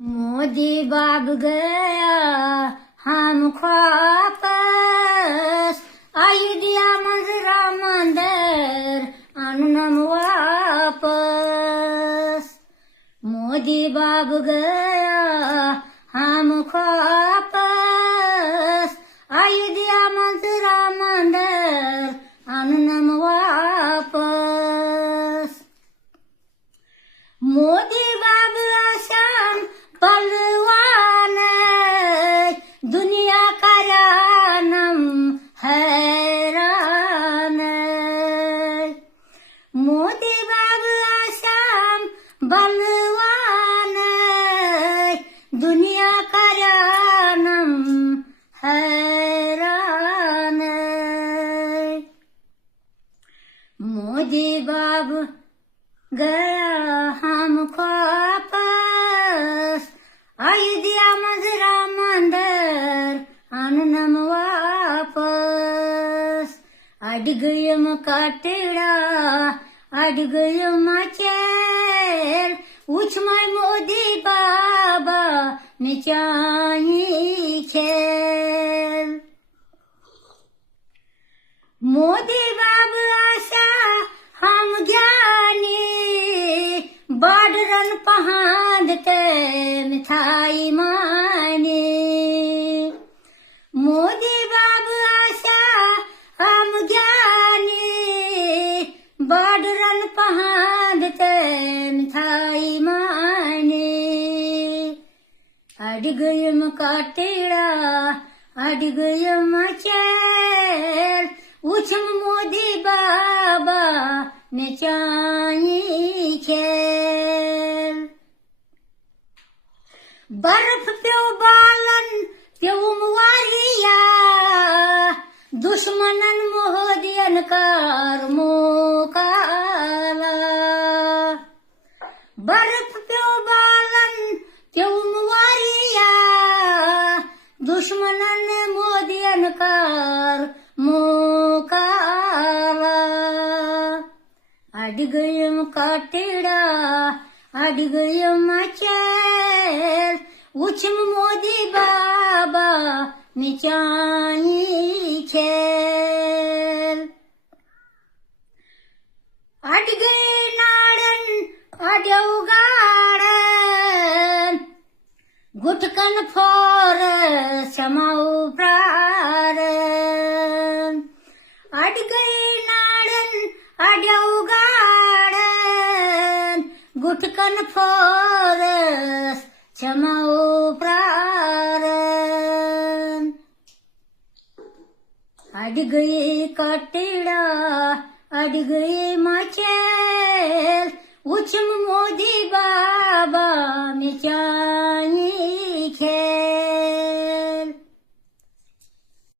मोदी बाब गया हम वापस अयोध्या मंजरा मंदिर अनुनम वापस मोदी बाब गया हम वापस अयोध्या मंजरा मंदिर अनुनम वापस मोदी बाब आसाम पलवान दुनिया का रानम हैरान मोदी बाब आसाम बलवान दुनिया का रानम हैरान मोदी बाब गया हम वापस अयोध्या मंजरा मंदिर अनुनम वापस अडगयम काटेड़ा अडगयम चेर उछमाय मोदी बाबा निचाई खेल मोदी बाबा आशा हम ज्ञानी बाडरन पहाड़ते मिठाई मानी मोदी बाबू आशा हम ज्ञानी बाडरन पहाड़ते मिठाई मानी अडगयम काटेड़ा अडगयम चेर उछम मोदी बाबा निचाई खेल बर्फ प्यो बालन प्यो मुवारिया दुश्मनन मोहदियन कार मोकाला बर्फ प्यो बालन प्यो मुवारिया दुश्मनन मोदियन कार मोकाला अडगयम काटेड़ा अडगयम चेर उछम मोदी बाबा निचाई खेल अडगय नाड़न अडवगाड़न गुटकन फोर समाऊ प्रारण अडगय नाड़न अडवगाड़न गुटकन फोरस क्षमाओ प्रारण अड गए काटेड़ा अड गए माचेल उछम मोदी बाबा में